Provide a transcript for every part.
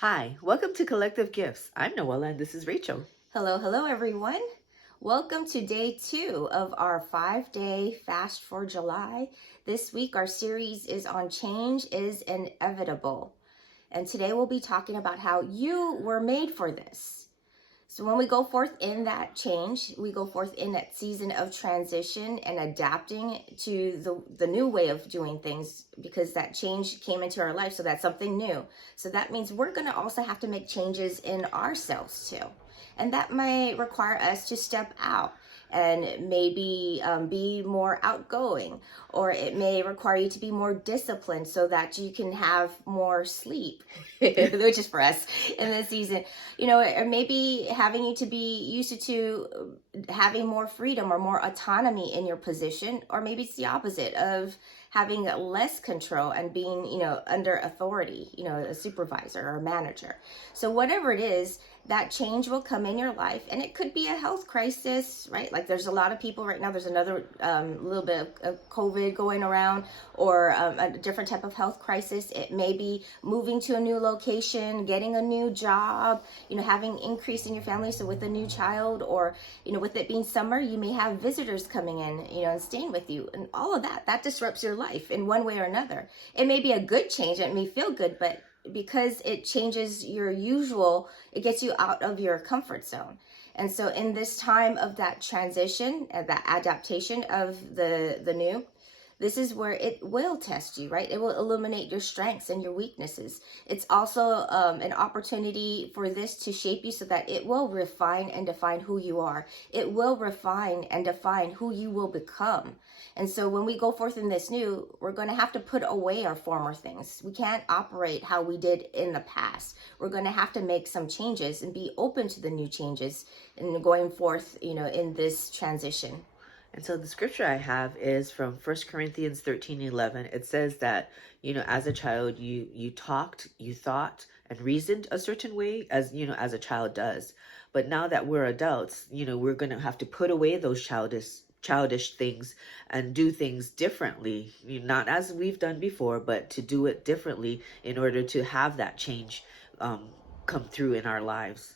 Hi, welcome to Collective Gifts. I'm Noella and this is Rachel. Hello, everyone. Welcome to day 2 of our 5-day fast for July. This week, our series is on change is inevitable. And today we'll be talking about how you were made for this. So when we go forth in that change, we go forth in that season of transition and adapting to the new way of doing things because that change came into our life. So that's something new. So that means we're going to also have to make changes in ourselves too. And that may require us to step out and maybe be more outgoing, or it may require you to be more disciplined so that you can have more sleep, which is for us in this season, or maybe having you to be used to having more freedom or more autonomy in your position, or maybe it's the opposite of having less control and being, under authority, a supervisor or a manager. So whatever it is, that change will come in your life, and it could be a health crisis, right? Like there's a lot of people right now, there's another little bit of COVID going around, or a different type of health crisis. It may be moving to a new location, getting a new job, having increase in your family. So with a new child, or, with it being summer, you may have visitors coming in, and staying with you, and all of that disrupts your life in one way or another. It may be a good change, it may feel good, but because it changes your usual, it gets you out of your comfort zone. And so in this time of that transition, that adaptation of the new, this is where it will test you, right? It will illuminate your strengths and your weaknesses. It's also an opportunity for this to shape you so that it will refine and define who you are. It will refine and define who you will become. And so when we go forth in this new, we're going to have to put away our former things. We can't operate how we did in the past. We're going to have to make some changes and be open to the new changes and going forth, in this transition. And so the scripture I have is from 1 Corinthians 13:11. It says that, as a child, you talked, you thought, and reasoned a certain way as a child does. But now that we're adults, we're going to have to put away those childish things and do things differently, not as we've done before, but to do it differently in order to have that change come through in our lives.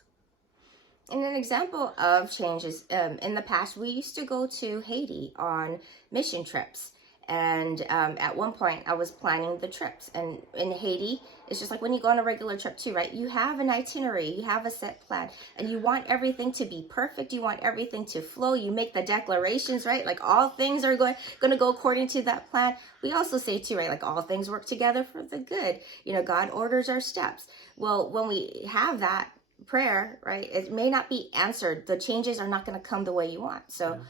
And an example of changes, in the past, we used to go to Haiti on mission trips. And at one point, I was planning the trips. And in Haiti, it's just like when you go on a regular trip too, right? You have an itinerary, you have a set plan, and you want everything to be perfect. You want everything to flow. You make the declarations, right? Like all things are going to go according to that plan. We also say too, right? Like all things work together for the good. God orders our steps. Well, when we have that prayer, right, it may not be answered. The changes are not going to come the way you want. So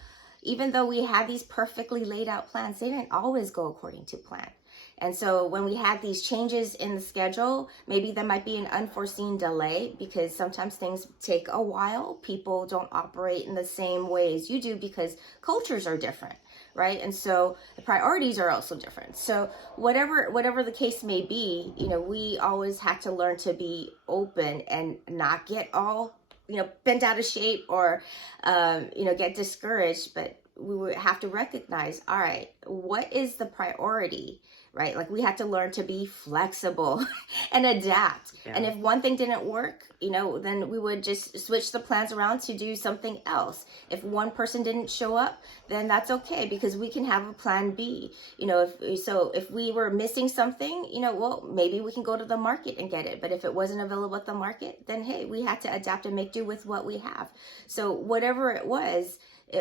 even though we had these perfectly laid out plans, they didn't always go according to plan. And so when we had these changes in the schedule, maybe there might be an unforeseen delay because sometimes things take a while. People don't operate in the same ways you do because cultures are different, right? And so the priorities are also different. So whatever the case may be, we always have to learn to be open and not get all, bent out of shape or, get discouraged. But we would have to recognize, all right, what is the priority? Right? Like we had to learn to be flexible and adapt. Yeah. And if one thing didn't work, then we would just switch the plans around to do something else. If one person didn't show up, then that's okay because we can have a plan B. If we were missing something, well, maybe we can go to the market and get it. But if it wasn't available at the market, then hey, we had to adapt and make do with what we have. So whatever it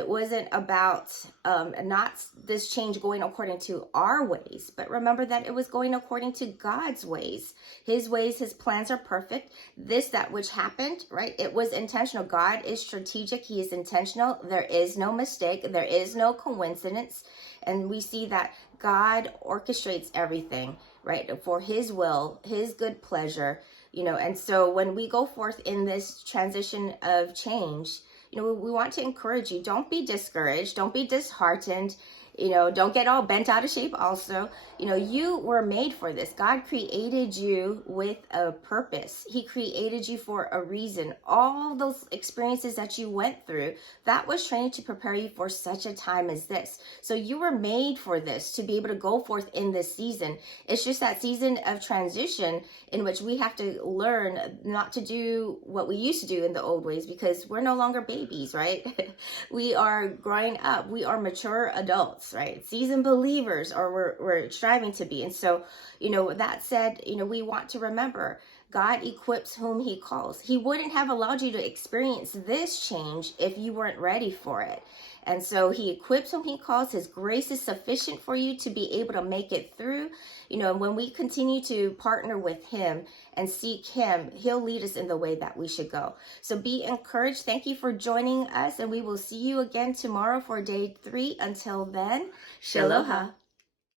wasn't about not this change going according to our ways, but remember that it was going according to God's ways. His ways, his plans are perfect. That which happened, right? It was intentional. God is strategic. He is intentional. There is no mistake. There is no coincidence. And we see that God orchestrates everything, right? For his will, his good pleasure, and so when we go forth in this transition of change, we want to encourage you. Don't be discouraged. Don't be disheartened. don't get all bent out of shape also. You were made for this. God created you with a purpose. He created you for a reason. All those experiences that you went through, that was trained to prepare you for such a time as this. So you were made for this, to be able to go forth in this season. It's just that season of transition in which we have to learn not to do what we used to do in the old ways, because we're no longer babies, right? We are growing up. We are mature adults, right? Seasoned believers, or we're striving to be. And so, that said, we want to remember God equips whom he calls. He wouldn't have allowed you to experience this change if you weren't ready for it. And so he equips whom he calls. His grace is sufficient for you to be able to make it through. And when we continue to partner with him and seek him, he'll lead us in the way that we should go. So be encouraged. Thank you for joining us, and we will see you again tomorrow for day 3. Until then, Shaloha.